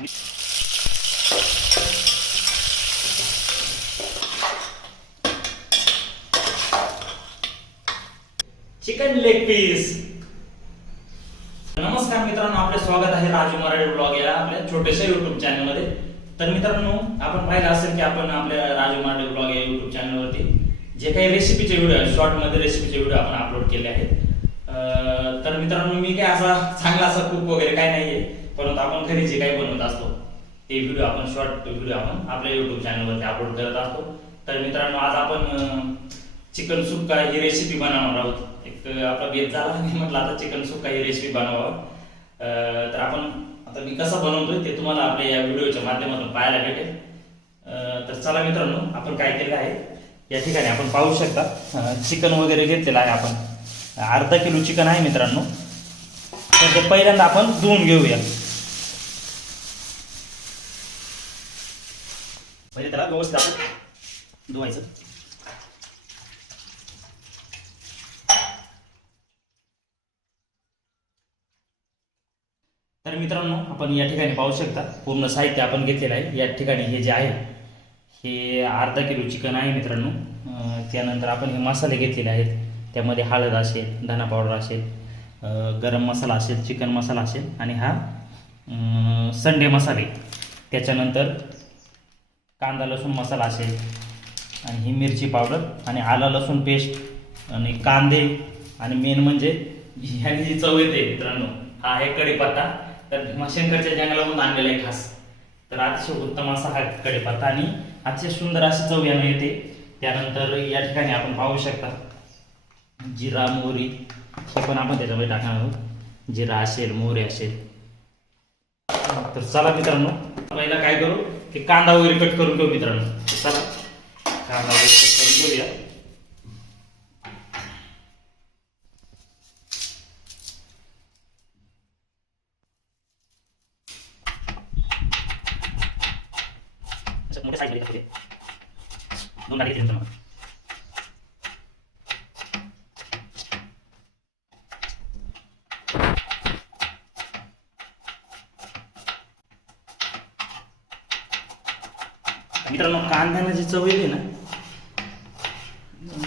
Chicken leg piece. नमस्कार मित्रांनो, आपले स्वागत आहे राजू मराठी ब्लॉग या आपल्या छोट्याशा युट्यूब चॅनल मध्ये. तर मित्रांनो, आपण पाहिलं असेल की आपण आपल्या राजू मराठी ब्लॉग या युट्यूब चॅनल वरती जे काही रेसिपीचे व्हिडिओ आहेत, शॉर्ट मध्ये रेसिपीचे व्हिडिओ आपण अपलोड केले आहेत. तर मित्रांनो, मी काय असा चांगला असा कुक वगैरे काय नाहीये, परंतु आपण घरी जे काही बनवत असतो ते व्हिडिओ आपण शॉर्ट व्हिडिओ आपण आपल्या युट्यूब चॅनल वरती अपलोड करत असतो. तर मित्रांनो, आज आपण चिकन सुक्का ही रेसिपी बनवणार आहोत. एक आपला बेत झाला आणि म्हटलं आता चिकन सुक्का ही रेसिपी बनवावं. तर आपण आता मी कसं बनवतोय ते तुम्हाला आपल्या या व्हिडिओच्या माध्यमातून पाहायला भेटेल. तर चला मित्रांनो, आपण काय केलं आहे या ठिकाणी आपण पाहू शकता. चिकन वगैरे घेतलेलं आहे आपण. अर्धा किलो चिकन आहे मित्रांनो. तर ते पहिल्यांदा आपण धुवून घेऊया. पहिले त्याला व्यवस्थित आपण धुवायचं. तर मित्रांनो, आपण या ठिकाणी पाहू शकता पूर्ण साहित्य आपण घेतलेलं आहे. या ठिकाणी हे जे आहे हे अर्धा किलो चिकन आहे मित्रांनो. त्यानंतर आपण हे मसाले घेतलेले आहेत. त्यामध्ये हळद असेल, धना पावडर असेल, गरम मसाला असेल, चिकन मसाला असेल आणि हा संडे मसाले. त्याच्यानंतर कांदा लसूण मसाला असेल आणि ही मिरची पावडर आणि आला लसूण पेस्ट आणि कांदे आणि मेन म्हणजे ह्याची जी चव येते मित्रांनो, हा आहे कढीपत्ता. तर भीमाशंकरच्या जंगलामधून आणलेला आहे खास. तर अतिशय उत्तम असा हा कढीपत्ता आणि अतिशय सुंदर अशी चव यानं येते. त्यानंतर या ठिकाणी आपण पाहू शकता जिरा मोहरी हे पण आपण त्याच्यामध्ये टाकणार आहोत. जिरा असेल, मोहरी असेल. तर चला मित्रांनो, पहिला काय करू की कांदा वगैरे कट करून घेऊ मित्रांनो. चला कांदा वगैरे कट करून घेऊया. मोठे साईज मध्ये दोन गाडी घेतली मित्रांनो. कांद्याला जी चव येते ना,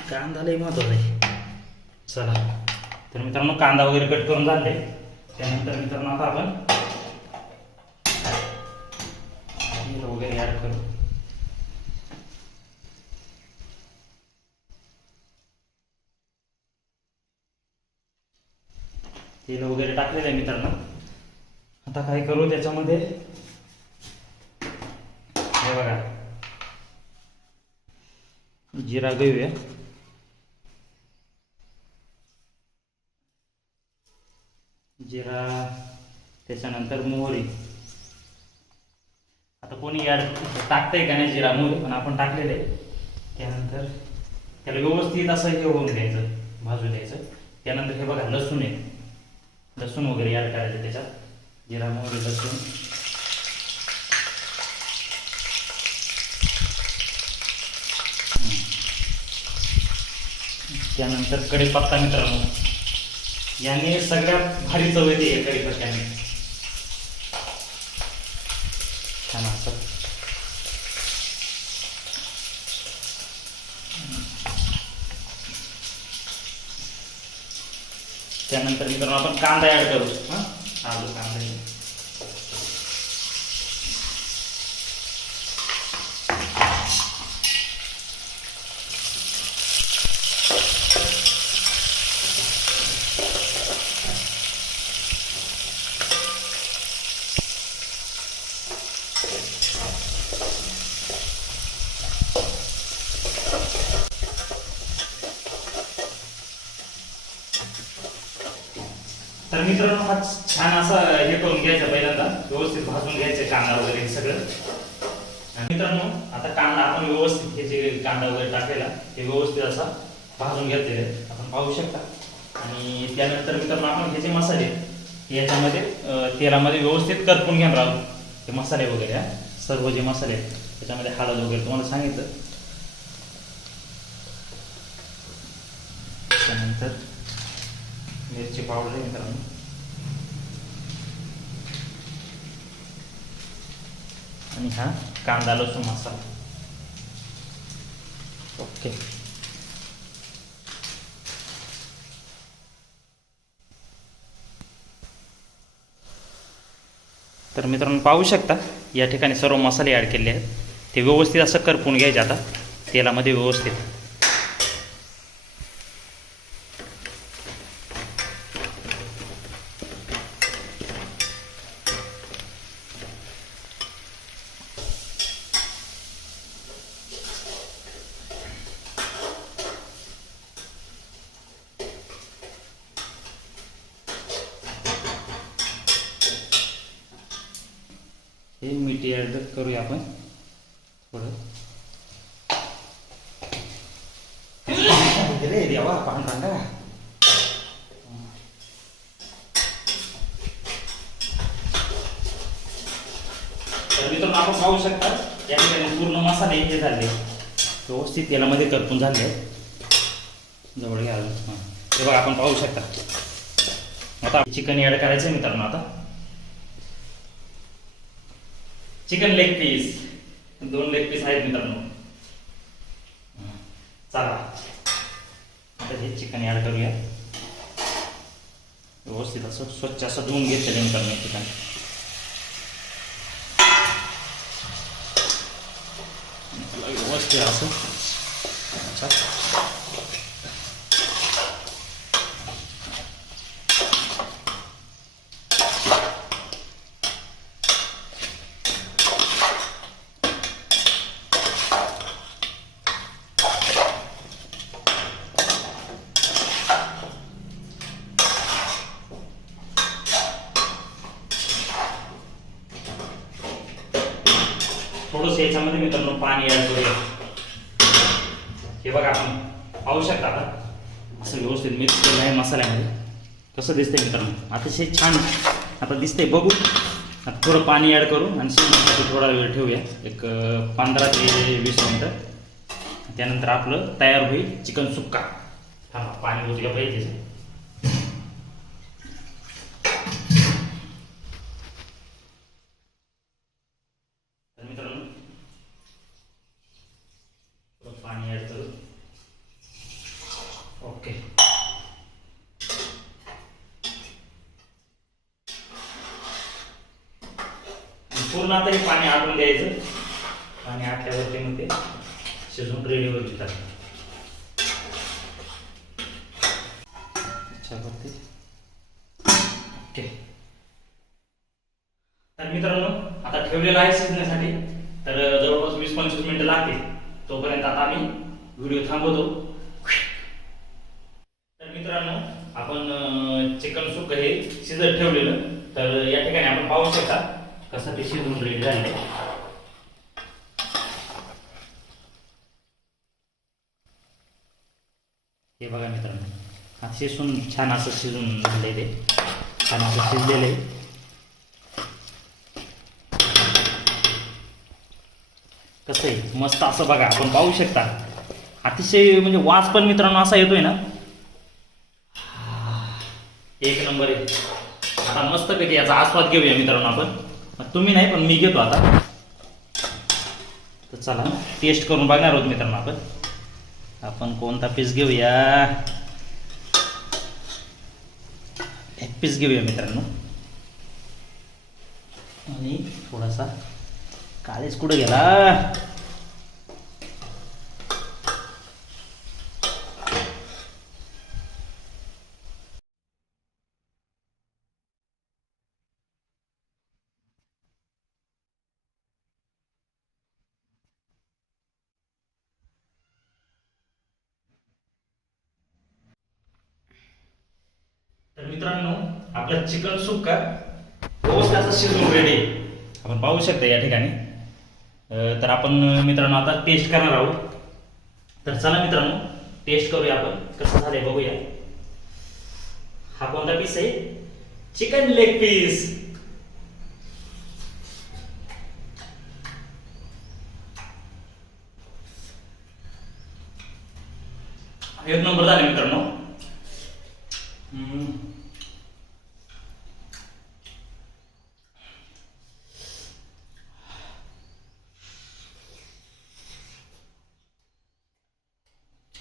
कांदा लय महत्वाचा आहे. चला तर मित्रांनो, कांदा वगैरे कट करून झाले. त्यानंतर मित्रांनो आता आपण तेल वगैरे ऍड करू. तेल वगैरे टाकलेलं आहे मित्रांनो. आता काय करू त्याच्यामध्ये, हे बघा जिरा घेऊया. जिरा, त्याच्यानंतर मोहरी. आता कोणी टाकतंय का नाही जिरा मोहरी, पण आपण टाकलेले. त्यानंतर त्याला व्यवस्थित असं हे होऊन द्यायचं, भाजून द्यायचं. त्यानंतर हे बघा लसूण आहे, लसूण वगैरे ऍड करायचं त्याच्यात. जिरा मोहरी लसूण, त्यानंतर कढीपत्ता मित्रांनो. याने सगळ्यात भारी चव येते कढीपत्त्याने छान असं. त्यानंतर मित्रांनो आपण कांदा ऍड करू. आलू कांदा तर मित्रांनो, हा छान असा हे करून घ्यायचा, पहिल्यांदा व्यवस्थित भाजून घ्यायचं कांदा वगैरे हे सगळं. मित्रांनो आता कांदा आपण व्यवस्थित हे जे कांदा वगैरे टाकलेला ते व्यवस्थित असा भाजून घेतलेले आपण पाहू शकता. आणि त्यानंतर मित्रांनो आपण हे जे मसाले याच्यामध्ये तेलामध्ये व्यवस्थित करपून घेणार आहोत. ते मसाले वगैरे सर्व जे मसाले आहेत त्याच्यामध्ये हळद वगैरे तुम्हाला सांगितलं. त्यानंतर मिरची पावडर आहे मित्रांनो. आणि हा कांदा लसूण मसाला. ओके. तर मित्रांनो पाहू शकता या ठिकाणी सर्व मसाले ॲड केले आहेत. ते व्यवस्थित असं करपून घ्यायचे आता तेलामध्ये व्यवस्थित. हे मीठ ॲड करूया आपण थोडं. रे देवा पांढरा. तर मित्रांनो आपण पाहू शकता या ठिकाणी पूर्ण मसाले हे झाले व्यवस्थित तेलामध्ये करपून झाले. जवळ घ्या. हे बघा आपण पाहू शकता. आता चिकन ॲड करायचं आहे मित्रांनो. आता chicken leg piece 2 leg piece आहेत मित्रांनो. चला आता हे चिकन ॲड करूया. व्यवस्थित असं स्वच्छ असं धुवून घेतलेलं मित्रांनो चिकन. व्यवस्थित असं थोडंसं याच्यामध्ये मित्रांनो पाणी ॲड करूया. हे बघा आपण पाहू शकता आता असं व्यवस्थित मिक्स केलं आहे मसाल्यामध्ये. कसं दिसतंय मित्रांनो अतिशय छान आता दिसतंय. बघू आता थोडं पाणी ॲड करू आणि शिजण्यासाठी थोडा वेळ ठेवूया. एक 15 ते 20 मिनटं. त्यानंतर आपलं तयार होईल चिकन सुक्का. हा पाणी होतं पाहिजे. पाणी ॲड करू. ओके. पूर्ण आता हे पाणी आटून द्यायचं. पाणी आटल्यावरती मग ते शिजून रेडी होईल. ओके. तर मित्रांनो आता ठेवलेलं आहे शिजण्यासाठी. तर जवळपास 20-25 मिनिटं लागतील. तोपर्यंत आता आम्ही व्हिडिओ थांबवतो. तर मित्रांनो आपण चिकन सुक्का हे शिजत ठेवलेलं. तर या ठिकाणी आपण पाहू शकता कसं ते शिजून रेडी झाले. हे बघा मित्रांनो शिजून छान असं शिजून झाले. ते छान असं शिजलेलं आहे. कसं आहे मस्त असं बघा आपण पाहू शकता. अतिशय म्हणजे वास पण मित्रांनो असा येतोय ना एक नंबर आहे. आता मस्तपैकी याचा आस्वाद घेऊया मित्रांनो आपण. तुम्ही नाही पण मी घेतो आता. तर चला टेस्ट करून बघणार आहोत मित्रांनो. आपण कोणता पीस घेऊया. एक पीस घेऊया मित्रांनो. आणि थोडासा काळेच कुठं गेला. तर मित्रांनो आपला चिकन सुक्का व्यवस्थित असं शिजून रेडी आपण पाहू शकता या ठिकाणी. तर आपण मित्रांनो आता टेस्ट करणार आहोत. तर चला मित्रांनो टेस्ट करूया आपण कसं झालंय बघूया. हा कोणता पीस आहे. Chicken leg piece. एक नंबर झाले मित्रांनो.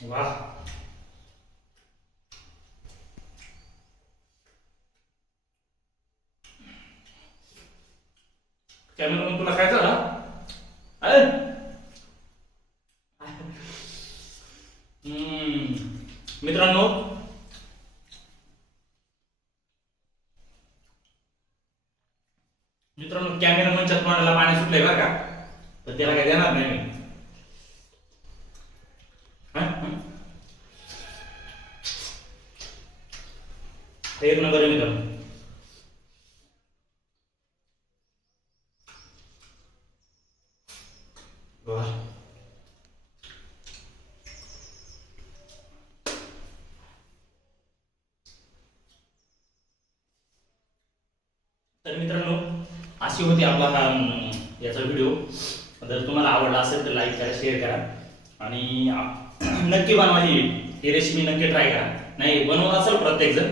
वा, कॅमेरा मग तुला काय झाला? अरे मित्रांनो, कॅमेरामनच्या तोंडाला पाणी सुटलंय बरं का, तर त्याला काय देणार नाही मी. एक नंबर आहे मित्रांनो. वाह, तर मित्रांनो, अशी होती आपला हा याचा व्हिडिओ. जर तुम्हाला आवडला असेल तर लाईक करा, शेअर करा आणि नक्की बनवा. ही रेसिपी नक्की ट्राय करा. नाही बनवत असेल प्रत्येक जण,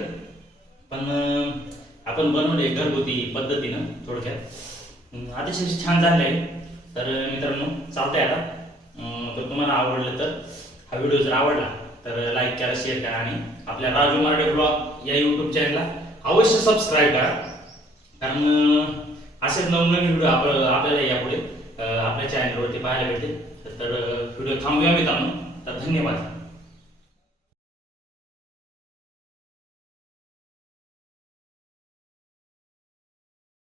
पण आपण बनवले घरगुती पद्धतीनं थोडक्यात अतिशय छान झाले आहे. तर मित्रांनो चालतंय आता. तर तुम्हाला आवडलं तर हा व्हिडिओ जर आवडला तर लाईक करा, शेअर करा आणि आपल्या राजू मराठे ब्लॉग या यूट्यूब चॅनलला अवश्य सबस्क्राईब करा. कारण असेच नवनवीन व्हिडिओ आपल्याला यापुढे आपल्या चॅनलवरती पाहायला भेटतील. तर व्हिडिओ थांबूया मित्रांनो. तर धन्यवाद.